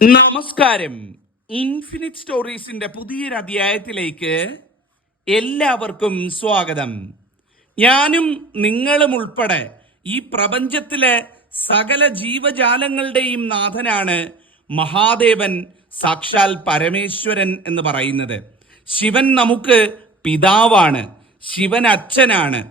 നമസ്കാരം. ഇൻഫിനിറ്റ് സ്റ്റോറീസിന്റെ പുതിയൊരു അധ്യായത്തിലേക്ക് എല്ലാവർക്കും സ്വാഗതം. ഞാനും നിങ്ങളും ഉൾപ്പെടെ ഈ പ്രപഞ്ചത്തിലെ സകല ജീവജാലങ്ങളുടെയും നാഥനാണ് മഹാദേവൻ സാക്ഷാൽ പരമേശ്വരൻ എന്ന് പറയുന്നത്. ശിവൻ നമുക്ക് പിതാവാണ് ശിവൻ അച്ഛനാണ്.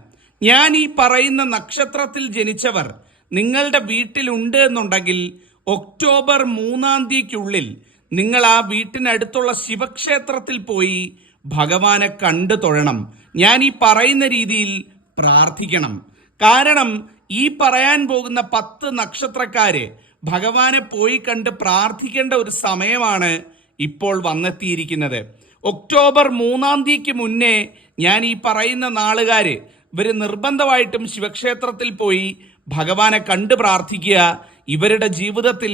ഞാൻ ഈ പറയുന്ന നക്ഷത്രത്തിൽ ജനിച്ചവർ നിങ്ങളുടെ വീട്ടിലുണ്ട് എന്നുണ്ടെങ്കിൽ ഒക്ടോബർ മൂന്നാം തീയതിക്കുള്ളിൽ നിങ്ങൾ ആ വീട്ടിനടുത്തുള്ള ശിവക്ഷേത്രത്തിൽ പോയി ഭഗവാനെ കണ്ടു തൊഴണം. ഞാൻ ഈ പറയുന്ന രീതിയിൽ പ്രാർത്ഥിക്കണം. കാരണം ഈ പറയാൻ പോകുന്ന പത്ത് നക്ഷത്രക്കാര് ഭഗവാനെ പോയി കണ്ട് പ്രാർത്ഥിക്കേണ്ട ഒരു സമയമാണ് ഇപ്പോൾ വന്നെത്തിയിരിക്കുന്നത്. ഒക്ടോബർ മൂന്നാം തീയതിക്ക് മുന്നേ ഞാൻ ഈ പറയുന്ന നാളുകാര് ഇവർ നിർബന്ധമായിട്ടും ശിവക്ഷേത്രത്തിൽ പോയി ഭഗവാനെ കണ്ട് പ്രാർത്ഥിക്കുക. ഇവരുടെ ജീവിതത്തിൽ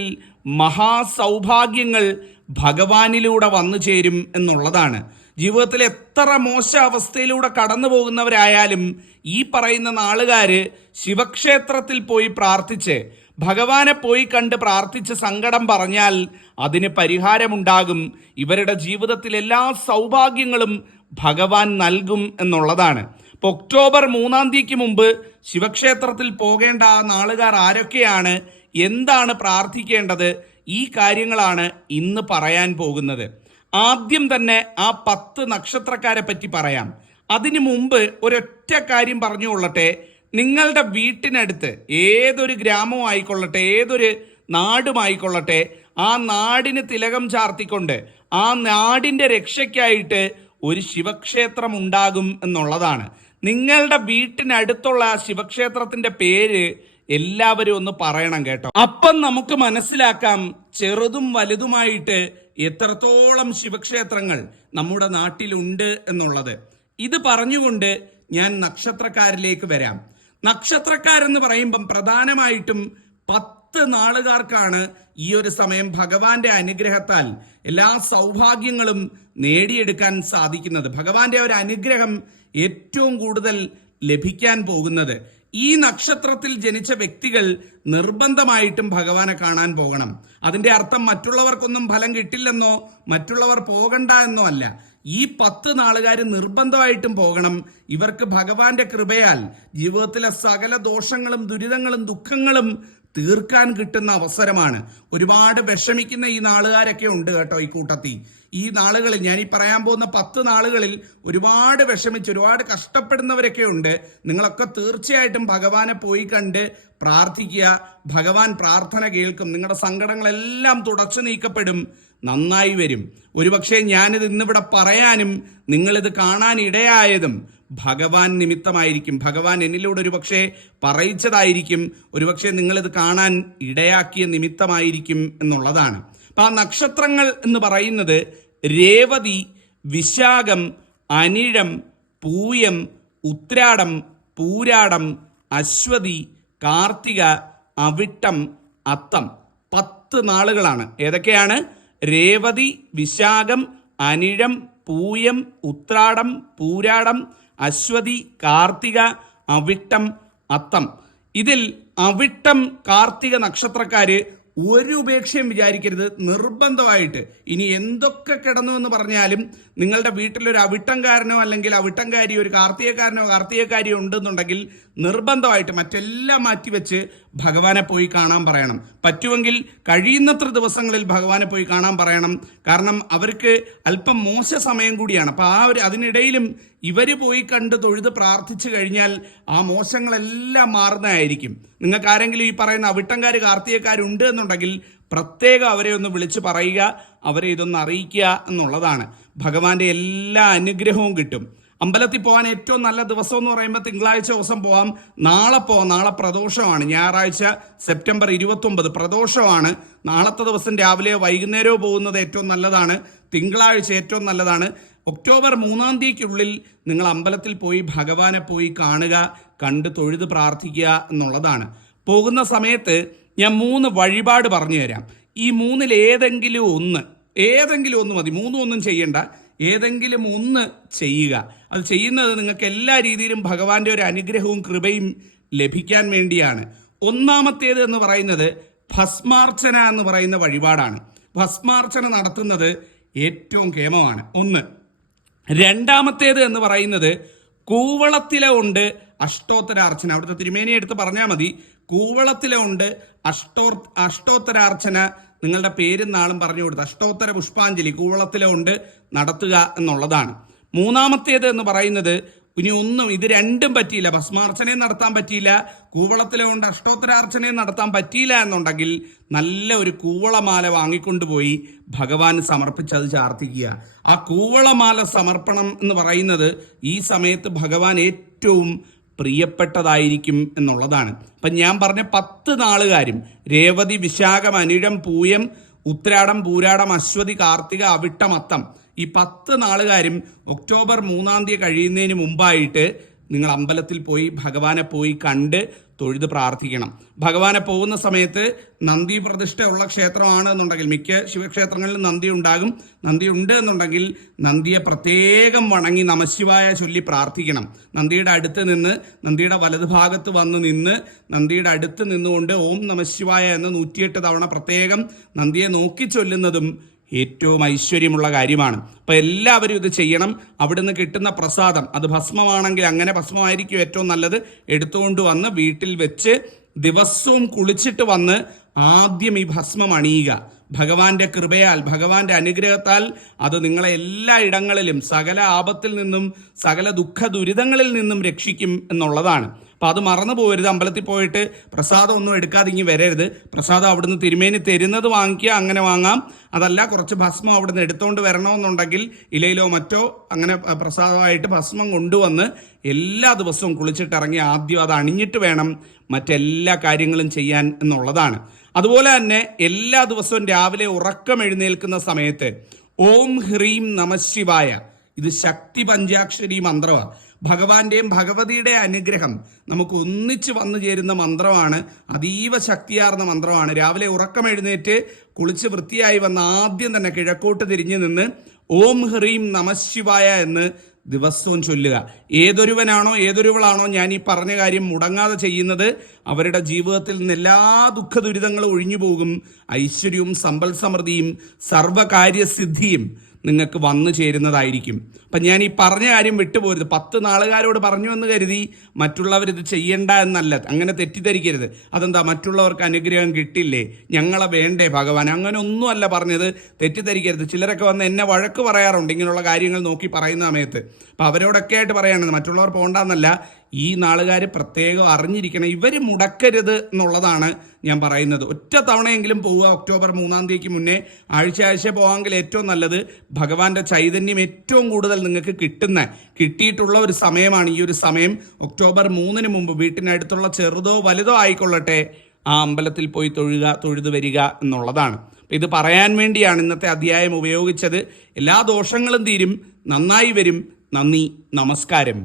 മഹാസൗഭാഗ്യങ്ങൾ ഭഗവാനിലൂടെ വന്നു ചേരും എന്നുള്ളതാണ്. ജീവിതത്തിൽ എത്ര മോശ അവസ്ഥയിലൂടെ കടന്നു പോകുന്നവരായാലും ഈ പറയുന്ന നാളുകാര് ശിവക്ഷേത്രത്തിൽ പോയി പ്രാർത്ഥിച്ച് ഭഗവാനെ പോയി കണ്ട് പ്രാർത്ഥിച്ച് സങ്കടം പറഞ്ഞാൽ അതിന് പരിഹാരമുണ്ടാകും. ഇവരുടെ ജീവിതത്തിൽ എല്ലാ സൗഭാഗ്യങ്ങളും ഭഗവാൻ നൽകും എന്നുള്ളതാണ്. ഇപ്പൊ ഒക്ടോബർ മൂന്നാം തീയതിക്ക് മുമ്പ് ശിവക്ഷേത്രത്തിൽ പോകേണ്ട നാളുകാർ ആരൊക്കെയാണ്? എന്താണ് പ്രാർത്ഥിക്കേണ്ടത്? ഈ കാര്യങ്ങളാണ് ഇന്ന് പറയാൻ പോകുന്നത്. ആദ്യം തന്നെ ആ പത്ത് നക്ഷത്രക്കാരെ പറ്റി പറയാം. അതിനു മുമ്പ് ഒരൊറ്റ കാര്യം പറഞ്ഞു കൊള്ളട്ടെ. നിങ്ങളുടെ വീട്ടിനടുത്ത് ഏതൊരു ഗ്രാമവും ആയിക്കൊള്ളട്ടെ ഏതൊരു നാടുമായിക്കൊള്ളട്ടെ ആ നാടിന് തിലകം ചാർത്തിക്കൊണ്ട് ആ നാടിന്റെ രക്ഷയ്ക്കായിട്ട് ഒരു ശിവക്ഷേത്രം ഉണ്ടാകും എന്നുള്ളതാണ്. നിങ്ങളുടെ വീട്ടിനടുത്തുള്ള ആ ശിവക്ഷേത്രത്തിന്റെ പേര് എല്ലാവരും ഒന്ന് പറയണം കേട്ടോ. അപ്പം നമുക്ക് മനസ്സിലാക്കാം ചെറുതും വലുതുമായിട്ട് എത്രത്തോളം ശിവക്ഷേത്രങ്ങൾ നമ്മുടെ നാട്ടിലുണ്ട് എന്നുള്ളത്. ഇത് പറഞ്ഞുകൊണ്ട് ഞാൻ നക്ഷത്രക്കാരിലേക്ക് വരാം. നക്ഷത്രക്കാരെന്ന് പറയുമ്പം പ്രധാനമായിട്ടും പത്ത് നാളുകാർക്കാണ് ഈ ഒരു സമയം ഭഗവാന്റെ അനുഗ്രഹത്താൽ എല്ലാ സൗഭാഗ്യങ്ങളും നേടിയെടുക്കാൻ സാധിക്കുന്നത്. ഭഗവാന്റെ ഒരു അനുഗ്രഹം ഏറ്റവും കൂടുതൽ ലഭിക്കാൻ പോകുന്നത്. ഈ നക്ഷത്രത്തിൽ ജനിച്ച വ്യക്തികൾ നിർബന്ധമായിട്ടും ഭഗവാനെ കാണാൻ പോകണം. അതിന്റെ അർത്ഥം മറ്റുള്ളവർക്കൊന്നും ഫലം കിട്ടില്ലെന്നോ മറ്റുള്ളവർ പോകണ്ട എന്നോ അല്ല. ഈ പത്ത് നാളുകാർ നിർബന്ധമായിട്ടും പോകണം. ഇവർക്ക് ഭഗവാന്റെ കൃപയാൽ ജീവിതത്തിലെ സകല ദോഷങ്ങളും ദുരിതങ്ങളും ദുഃഖങ്ങളും തീർക്കാൻ കിട്ടുന്ന അവസരമാണ്. ഒരുപാട് വിഷമിക്കുന്ന ഈ നാളുകാരൊക്കെ ഉണ്ട് കേട്ടോ ഈ കൂട്ടത്തിൽ. ഈ നാളുകളിൽ ഞാൻ ഈ പറയാൻ പോകുന്ന പത്ത് നാളുകളിൽ ഒരുപാട് വിഷമിച്ച് ഒരുപാട് കഷ്ടപ്പെടുന്നവരൊക്കെ ഉണ്ട്. നിങ്ങളൊക്കെ തീർച്ചയായിട്ടും ഭഗവാനെ പോയി കണ്ട് പ്രാർത്ഥിക്കുക ഭഗവാൻ പ്രാർത്ഥന കേൾക്കും നിങ്ങളുടെ സങ്കടങ്ങളെല്ലാം തുടച്ചു നീക്കപ്പെടും നന്നായി വരും. ഒരുപക്ഷെ ഞാനിത് ഇന്നിവിടെ പറയാനും നിങ്ങളിത് കാണാൻ ഇടയായതും ഭഗവാൻ നിമിത്തമായിരിക്കും. ഭഗവാൻ എന്നിലൂടെ ഒരുപക്ഷെ പറയിച്ചതായിരിക്കും. ഒരുപക്ഷെ നിങ്ങളിത് കാണാൻ ഇടയാക്കിയ നിമിത്തമായിരിക്കും എന്നുള്ളതാണ്. അപ്പം ആ നക്ഷത്രങ്ങൾ എന്ന് പറയുന്നത് രേവതി വിശാഖം അനിഴം പൂയം ഉത്രാടം പൂരാടം അശ്വതി കാർത്തിക അവിട്ടം അത്തം. പത്ത് നാളുകളാണ്. ഏതൊക്കെയാണ്? രേവതി വിശാഖം അനിഴം പൂയം ഉത്രാടം പൂരാടം അശ്വതി കാർത്തിക അവിട്ടം അത്തം. ഇതിൽ അവിട്ടം കാർത്തിക നക്ഷത്രക്കാര് ഒരു ഉപേക്ഷയും വിചാരിക്കരുത്. നിർബന്ധമായിട്ട്. ഇനി എന്തൊക്കെ കിടന്നു എന്ന് പറഞ്ഞാലും നിങ്ങളുടെ വീട്ടിലൊരു അവിട്ടംകാരനോ അല്ലെങ്കിൽ അവിട്ടംകാരിയോ ഒരു കാർത്തികക്കാരനോ കാർത്തികക്കാരിയോ ഉണ്ടെന്നുണ്ടെങ്കിൽ നിർബന്ധമായിട്ട് മറ്റെല്ലാം മാറ്റിവെച്ച് ഭഗവാനെ പോയി കാണാൻ പറയണം. പറ്റുമെങ്കിൽ കഴിയുന്നത്ര ദിവസങ്ങളിൽ ഭഗവാനെ പോയി കാണാൻ പറയണം. കാരണം അവർക്ക് അല്പം മോശ സമയം കൂടിയാണ്. അപ്പൊ ആ ഒരു അതിനിടയിലും ഇവർ പോയി കണ്ട് തൊഴുത് പ്രാർത്ഥിച്ചു കഴിഞ്ഞാൽ ആ മോശങ്ങളെല്ലാം മാറുന്നതായിരിക്കും. നിങ്ങൾക്ക് ആരെങ്കിലും ഈ പറയുന്ന അവിട്ടംകാർ കാർത്തികക്കാരുണ്ട് എന്നുണ്ടെങ്കിൽ പ്രത്യേകം അവരെ ഒന്ന് വിളിച്ച് പറയുക അവരെ ഇതൊന്ന് അറിയിക്കുക എന്നുള്ളതാണ്. ഭഗവാന്റെ എല്ലാ അനുഗ്രഹവും കിട്ടും. അമ്പലത്തിൽ പോകാൻ ഏറ്റവും നല്ല ദിവസം എന്ന് പറയുമ്പോൾ തിങ്കളാഴ്ച ദിവസം പോകാം നാളെ പോവാം. നാളെ പ്രദോഷമാണ്. ഞായറാഴ്ച സെപ്റ്റംബർ ഇരുപത്തി ഒമ്പത് പ്രദോഷമാണ്. നാളത്തെ ദിവസം രാവിലെ വൈകുന്നേരമോ പോകുന്നത് ഏറ്റവും നല്ലതാണ്. തിങ്കളാഴ്ച ഏറ്റവും നല്ലതാണ്. ഒക്ടോബർ മൂന്നാം തീയതിക്കുള്ളിൽ നിങ്ങൾ അമ്പലത്തിൽ പോയി ഭഗവാനെ പോയി കാണുക കണ്ട് തൊഴുത് പ്രാർത്ഥിക്കുക എന്നുള്ളതാണ്. പോകുന്ന സമയത്ത് ഞാൻ മൂന്ന് വഴിപാട് പറഞ്ഞു തരാം. ഈ മൂന്നിൽ ഏതെങ്കിലും ഒന്ന് ഏതെങ്കിലും ഒന്ന് മതി. മൂന്നും ഒന്നും ചെയ്യണ്ട. ഏതെങ്കിലും ഒന്ന് ചെയ്യുക. അത് ചെയ്യുന്നത് നിങ്ങൾക്ക് എല്ലാ രീതിയിലും ഭഗവാന്റെ ഒരു അനുഗ്രഹവും കൃപയും ലഭിക്കാൻ വേണ്ടിയാണ്. ഒന്നാമത്തേത് എന്ന് പറയുന്നത് ഭസ്മാർച്ചന എന്ന് പറയുന്ന വഴിപാടാണ്. ഭസ്മാർച്ചന നടത്തുന്നത് ഏറ്റവും കേമമാണ്. ഒന്ന്. രണ്ടാമത്തേത് എന്ന് പറയുന്നത് കൂവളത്തില ഉണ്ട് അഷ്ടോത്തരാർച്ചന. അവിടുത്തെ തിരുമേനി എടുത്ത് പറഞ്ഞാൽ മതി. കൂവളത്തില ഉണ്ട് അഷ്ടോ അഷ്ടോത്തരാർച്ചന നിങ്ങളുടെ പേരും നാളും പറഞ്ഞു കൊടുത്ത അഷ്ടോത്തര പുഷ്പാഞ്ജലി കൂവളത്തിലെ ഉണ്ട് നടത്തുക എന്നുള്ളതാണ്. മൂന്നാമത്തേത് എന്ന് പറയുന്നത് ഇനി ഒന്നും ഇത് രണ്ടും പറ്റിയില്ല. ഭസ്മാർച്ചനയും നടത്താൻ പറ്റിയില്ല. കൂവളത്തിലെ കൊണ്ട് അഷ്ടോത്തരാർച്ചനയും നടത്താൻ പറ്റിയില്ല എന്നുണ്ടെങ്കിൽ നല്ല ഒരു കൂവളമാല വാങ്ങിക്കൊണ്ടുപോയി ഭഗവാൻ സമർപ്പിച്ചത് ചാർത്തിക്കുക. ആ കൂവളമാല സമർപ്പണം എന്ന് പറയുന്നത് ഈ സമയത്ത് ഭഗവാൻ ഏറ്റവും പ്രിയപ്പെട്ടതായിരിക്കും എന്നുള്ളതാണ്. അപ്പം ഞാൻ പറഞ്ഞ പത്ത് നാളുകാരും രേവതി വിശാഖം അനിഴം പൂയം ഉത്രാടം പൂരാടം അശ്വതി കാർത്തിക അവിട്ടം അത്തം ഈ പത്ത് നാളുകാരും ഒക്ടോബർ മൂന്നാം തീയതി കഴിയുന്നതിന് മുമ്പായിട്ട് നിങ്ങൾ അമ്പലത്തിൽ പോയി ഭഗവാനെ പോയി കണ്ട് തൊഴുത് പ്രാർത്ഥിക്കണം. ഭഗവാനെ പോകുന്ന സമയത്ത് നന്ദി പ്രതിഷ്ഠ ഉള്ള ക്ഷേത്രമാണ് എന്നുണ്ടെങ്കിൽ മിക്ക ശിവക്ഷേത്രങ്ങളിലും നന്ദി ഉണ്ടാകും. നന്ദി ഉണ്ട് എന്നുണ്ടെങ്കിൽ നന്ദിയെ പ്രത്യേകം വണങ്ങി നമശിവായ ചൊല്ലി പ്രാർത്ഥിക്കണം. നന്ദിയുടെ അടുത്ത് നിന്ന് നന്ദിയുടെ വലതുഭാഗത്ത് വന്ന് നിന്ന് നന്ദിയുടെ അടുത്ത് നിന്നുകൊണ്ട് ഓം നമശിവായ എന്ന് നൂറ്റിയെട്ട് തവണ പ്രത്യേകം നന്ദിയെ നോക്കി ചൊല്ലുന്നതും ഏറ്റവും ഐശ്വര്യമുള്ള കാര്യമാണ്. അപ്പോൾ എല്ലാവരും ഇത് ചെയ്യണം. അവിടുന്ന് കിട്ടുന്ന പ്രസാദം അത് ഭസ്മമാണെങ്കിൽ അങ്ങനെ ഭസ്മമായിരിക്കും ഏറ്റവും നല്ലത്. എടുത്തുകൊണ്ട് വന്ന് വീട്ടിൽ വെച്ച് ദിവസവും കുളിച്ചിട്ട് വന്ന് ആദ്യം ഈ ഭസ്മം അണിയുക. ഭഗവാന്റെ കൃപയാൽ ഭഗവാന്റെ അനുഗ്രഹത്താൽ അത് നിങ്ങളെ എല്ലാ ഇടങ്ങളിലും സകല ആപത്തിൽ നിന്നും സകല ദുഃഖ ദുരിതങ്ങളിൽ നിന്നും രക്ഷിക്കും എന്നുള്ളതാണ്. അപ്പൊ അത് മറന്നു പോകരുത് അമ്പലത്തിൽ പോയിട്ട് പ്രസാദം ഒന്നും എടുക്കാതെ ഇങ്ങനെ വരരുത്. പ്രസാദം അവിടുന്ന് തിരുമേനി തരുന്നത് വാങ്ങിക്കുക അങ്ങനെ വാങ്ങാം. അതല്ല കുറച്ച് ഭസ്മം അവിടുന്ന് എടുത്തുകൊണ്ട് വരണമെന്നുണ്ടെങ്കിൽ ഇലയിലോ മറ്റോ അങ്ങനെ പ്രസാദമായിട്ട് ഭസ്മം കൊണ്ടുവന്ന് എല്ലാ ദിവസവും കുളിച്ചിട്ടിറങ്ങി ആദ്യം അത് അണിഞ്ഞിട്ട് വേണം മറ്റെല്ലാ കാര്യങ്ങളും ചെയ്യാൻ എന്നുള്ളതാണ്. അതുപോലെ തന്നെ എല്ലാ ദിവസവും രാവിലെ ഉറക്കം എഴുന്നേൽക്കുന്ന സമയത്ത് ഓം ഹ്രീം നമശിവായ ഇത് ശക്തി പഞ്ചാക്ഷരി മന്ത്രമാണ് ഭഗവാന്റെയും ഭഗവതിയുടെ അനുഗ്രഹം നമുക്ക് ഒന്നിച്ച് വന്നു ചേരുന്ന മന്ത്രമാണ് അതീവ ശക്തിയാർന്ന മന്ത്രമാണ്. രാവിലെ ഉറക്കം എഴുന്നേറ്റ് കുളിച്ച് വൃത്തിയായി വന്ന ആദ്യം തന്നെ കിഴക്കോട്ട് തിരിഞ്ഞു നിന്ന് ഓം ഹ്രീം നമശിവായ എന്ന് ദിവസവും ചൊല്ലുക. ഏതൊരുവനാണോ ഏതൊരുവളാണോ ഞാൻ ഈ പറഞ്ഞ കാര്യം മുടങ്ങാതെ ചെയ്യുന്നത് അവരുടെ ജീവിതത്തിൽ നിന്ന് എല്ലാ ദുഃഖ ദുരിതങ്ങളും ഒഴിഞ്ഞു പോകും. ഐശ്വര്യവും സമ്പൽ സമൃദ്ധിയും സർവകാര്യസിദ്ധിയും നിങ്ങൾക്ക് വന്നു ചേരുന്നതായിരിക്കും. അപ്പം ഞാൻ ഈ പറഞ്ഞ കാര്യം വിട്ടുപോരുത്. പത്ത് നാളുകാരോട് പറഞ്ഞു എന്ന് കരുതി മറ്റുള്ളവർ ഇത് ചെയ്യണ്ട എന്നല്ല. അങ്ങനെ തെറ്റിദ്ധരിക്കരുത്. അതെന്താ? മറ്റുള്ളവർക്ക് അനുഗ്രഹം കിട്ടില്ലേ? ഞങ്ങളെ വേണ്ടേ ഭഗവാൻ അങ്ങനെ ഒന്നുമല്ല പറഞ്ഞത്. തെറ്റിദ്ധരിക്കരുത്. ചിലരൊക്കെ വന്ന് എന്നെ വഴക്ക് പറയാറുണ്ട്. ഇങ്ങനെയുള്ള കാര്യങ്ങൾ നോക്കി പറയുന്ന സമയത്ത്. അപ്പം അവരോടൊക്കെ ആയിട്ട് പറയാണ് മറ്റുള്ളവർ പോകണ്ടെന്നല്ല ഈ നാളുകാർ പ്രത്യേകം അറിഞ്ഞിരിക്കണം. ഇവർ മുടക്കരുത് എന്നുള്ളതാണ് ഞാൻ പറയുന്നത്. ഒറ്റ തവണയെങ്കിലും പോവുക ഒക്ടോബർ മൂന്നാം തീയതിക്ക് മുന്നേ. ആഴ്ച ആഴ്ച പോകാമെങ്കിൽ ഏറ്റവും നല്ലത് ഭഗവാന്റെ ചൈതന്യം ഏറ്റവും കൂടുതൽ നിങ്ങൾക്ക് കിട്ടുന്ന കിട്ടിയിട്ടുള്ള ഒരു സമയമാണ് ഈ ഒരു സമയം. ഒക്ടോബർ മൂന്നിന് മുമ്പ് വീട്ടിനടുത്തുള്ള ചെറുതോ വലുതോ ആയിക്കൊള്ളട്ടെ ആ അമ്പലത്തിൽ പോയി തൊഴുക തൊഴുതു വരിക എന്നുള്ളതാണ്. ഇത് പറയാൻ വേണ്ടിയാണ് ഇന്നത്തെ അധ്യായം ഉപയോഗിച്ചത്. എല്ലാ ദോഷങ്ങളും തീരും നന്നായി വരും. നന്ദി നമസ്കാരം.